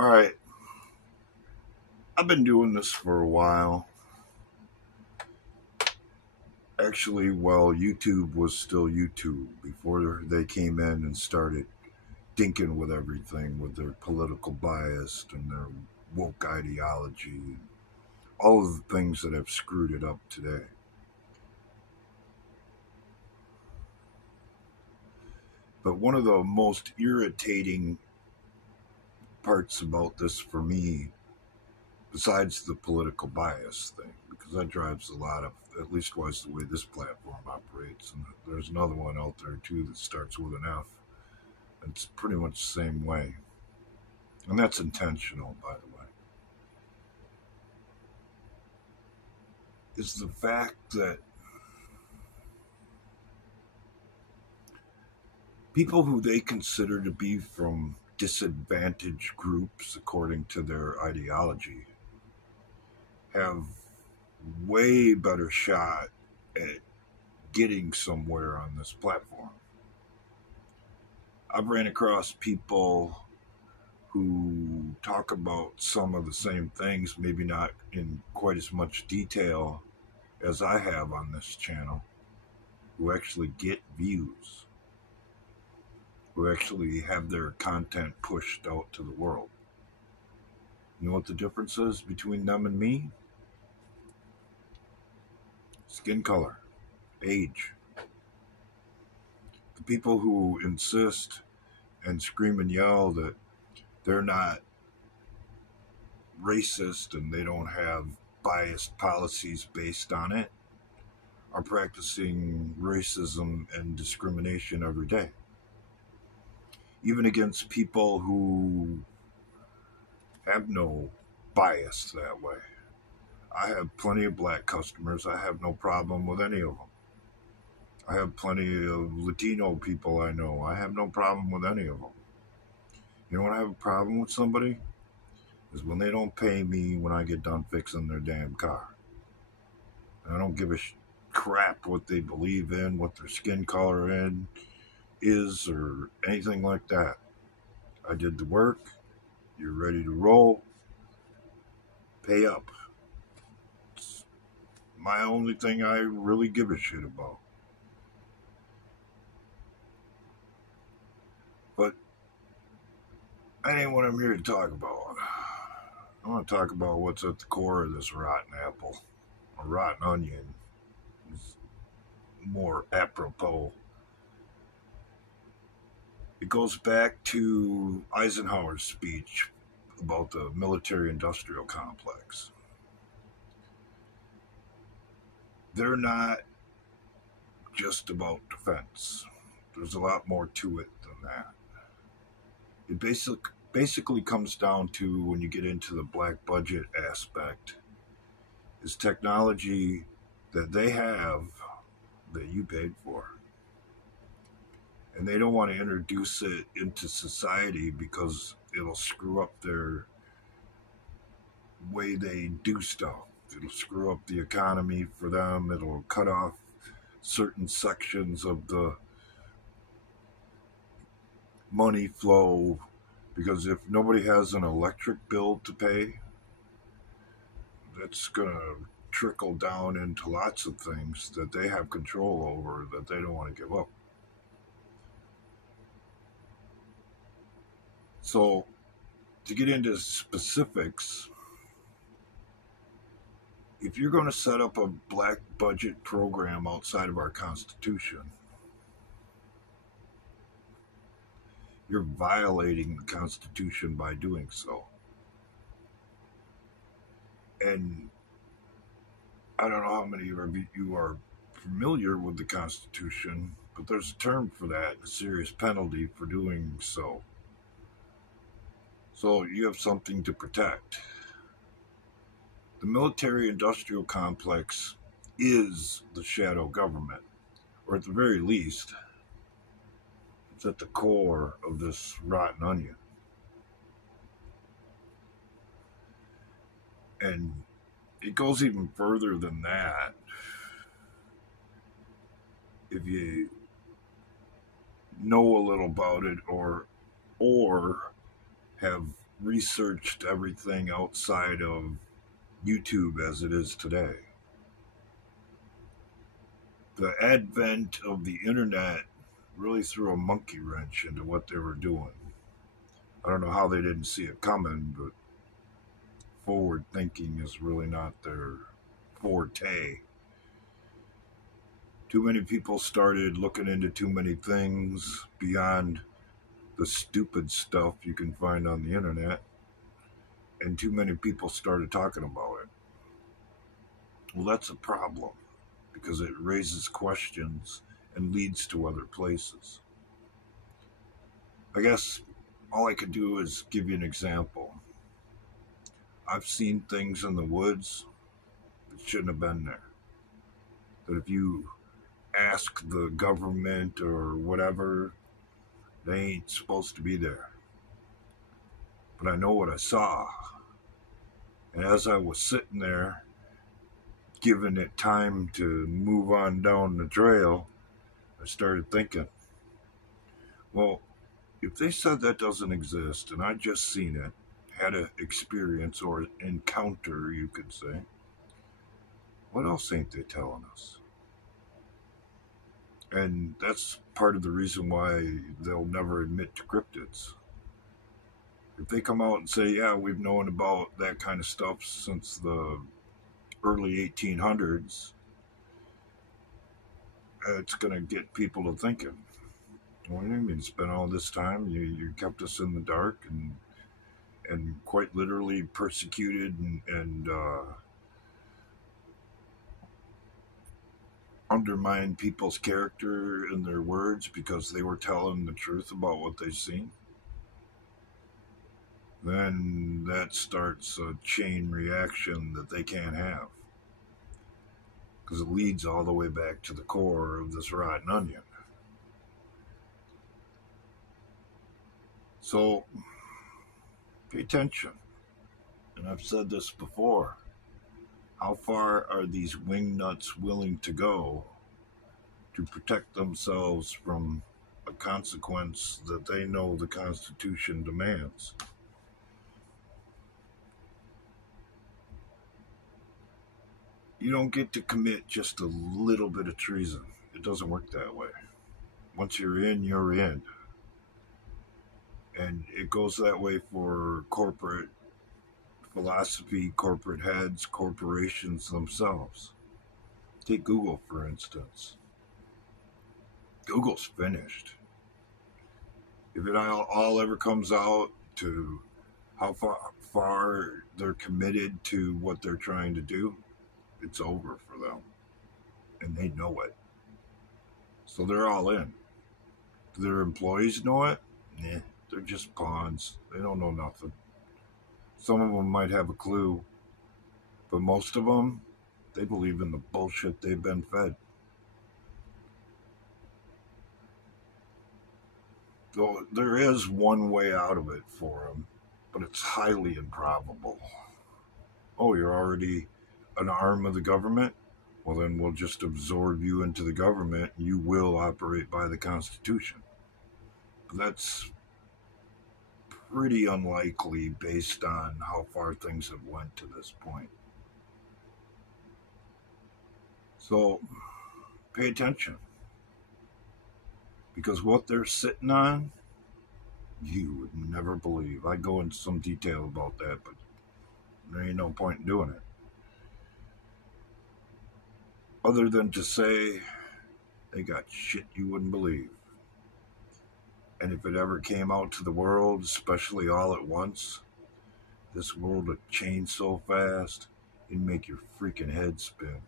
All right, I've been doing this for a while. Actually, well, YouTube was still YouTube before they came in and started dinking with everything with their political bias and their woke ideology, all of the things that have screwed it up today. But one of the most irritating parts about this for me, besides the political bias thing, because that drives a lot of, at least was the way this platform operates, and there's another one out there too that starts with an F. It's pretty much the same way, and that's intentional, by the way. Is the fact that people who they consider to be from disadvantaged groups, according to their ideology, have way better shot at getting somewhere on this platform. I've ran across people who talk about some of the same things, maybe not in quite as much detail as I have on this channel, who actually get views, who actually have their content pushed out to the world. You know what the difference is between them and me? Skin color, age. The people who insist and scream and yell that they're not racist and they don't have biased policies based on it are practicing racism and discrimination every day, even against people who have no bias that way. I have plenty of black customers. I have no problem with any of them. I have plenty of Latino people I know. I have no problem with any of them. You know when I have a problem with somebody? Is when they don't pay me when I get done fixing their damn car. And I don't give a crap what they believe in, what their skin color is, or anything like that. I did the work. You're ready to roll. Pay up. It's my only thing I really give a shit about. But that ain't what I'm here to talk about. I want to talk about what's at the core of this rotten apple. A rotten onion is more apropos. It goes back to Eisenhower's speech about the military-industrial complex. They're not just about defense. There's a lot more to it than that. It basically comes down to, when you get into the black budget aspect, is technology that they have that you paid for. And they don't want to introduce it into society because it'll screw up their way they do stuff. It'll screw up the economy for them. It'll cut off certain sections of the money flow, because if nobody has an electric bill to pay, that's going to trickle down into lots of things that they have control over that they don't want to give up. So, to get into specifics, if you're going to set up a black budget program outside of our Constitution, you're violating the Constitution by doing so. And I don't know how many of you are familiar with the Constitution, but there's a term for that, a serious penalty for doing so. So you have something to protect. The military-industrial complex is the shadow government, or at the very least, it's at the core of this rotten onion. And it goes even further than that. If you know a little about it, or have researched everything outside of YouTube as it is today. The advent of the internet really threw a monkey wrench into what they were doing. I don't know how they didn't see it coming, but forward thinking is really not their forte. Too many people started looking into too many things beyond the stupid stuff you can find on the internet, and too many people started talking about it. Well, that's a problem because it raises questions and leads to other places. I guess all I could do is give you an example. I've seen things in the woods that shouldn't have been there. That if you ask the government or whatever, they ain't supposed to be there. But I know what I saw. And as I was sitting there, giving it time to move on down the trail, I started thinking, well, if they said that doesn't exist and I just seen it, had an experience or encounter, you could say, what else ain't they telling us? And that's part of the reason why they'll never admit to cryptids. If they come out and say, yeah, we've known about that kind of stuff since the early 1800s, it's going to get people to thinking, what do you mean, spent all this time, you kept us in the dark and quite literally persecuted and undermined people's character and their words because they were telling the truth about what they've seen? Then that starts a chain reaction that they can't have because it leads all the way back to the core of this rotten onion. So pay attention. And I've said this before. How far are these wingnuts willing to go to protect themselves from a consequence that they know the Constitution demands? You don't get to commit just a little bit of treason. It doesn't work that way. Once you're in, you're in. And it goes that way for corporate philosophy, corporate heads, corporations themselves. Take Google, for instance. Google's finished. If it all ever comes out to how far they're committed to what they're trying to do, it's over for them. And they know it. So they're all in. Do their employees know it? Nah, they're just pawns. They don't know nothing. Some of them might have a clue, but most of them, they believe in the bullshit they've been fed. So there is one way out of it for them, but it's highly improbable. Oh, you're already an arm of the government? Well, then we'll just absorb you into the government and you will operate by the Constitution. But that's pretty unlikely based on how far things have went to this point. So pay attention. Because what they're sitting on, you would never believe. I go into some detail about that, but there ain't no point in doing it. Other than to say, they got shit you wouldn't believe. And if it ever came out to the world, especially all at once, this world would change so fast, it'd make your freaking head spin.